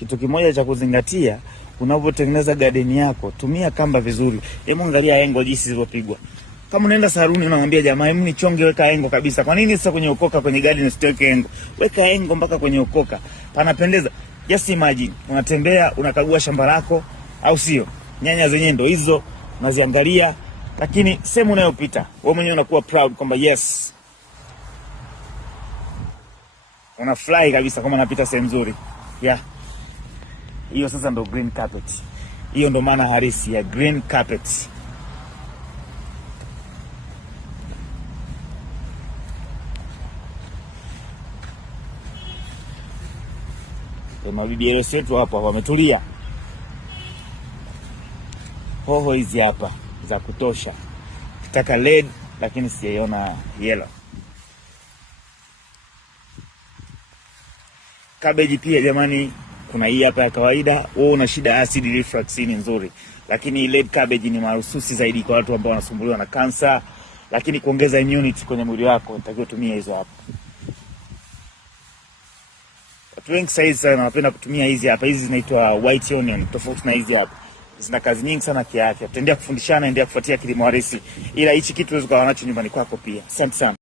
Kitu kimoja cha kuzingatia unapotengeneza garden yako, tumia kamba vizuri. Hebu angalia engo jinsi zilizopigwa. Kama unaenda saluni unamwambia jamaa, "Mimi nichonge, weka engo kabisa." Kwa nini sasa kwenye ukoka kwenye garden usitweke engo? Weka engo mpaka kwenye ukoka. Panapendeza. Just imagine, unatembea, unakagua shamba lako, au sio? Nyanya zenyewe ndo hizo, unaziangalia, lakini sehemu unayopita, wewe mwenyewe unakuwa proud kwamba yes. Unafurahi kabisa kama unapita sehemu nzuri. Yeah. Hiyo sasa ndo green carpet. Hiyo ndo maana halisi ya green carpet. Mabibi yetu wetu hapa wametulia. Hoho hizi hapa za kutosha. Kitaka red lakini sijaona yellow. Cabbage pia jamani, kuna hii hapa ya kawaida. Wewe una shida acid reflux, ni nzuri. Lakini red cabbage ni mahususi zaidi kwa watu ambao wanasumbuliwa na kansa, lakini kuongeza immunity kwenye mwili wako, unatakiwa tumia hizo hapa. Watu wengi sasa wanapenda kutumia hizi hapa. Hizi zinaitwa white onion, tofauti na hizi hapa. Zina kazi nyingi sana kiafya. Tutaendelea kufundishana, endelea kufuatia kilimo halisi. Ila hichi kitu unaweza kuwa nacho nyumbani kwako pia. Asante sana.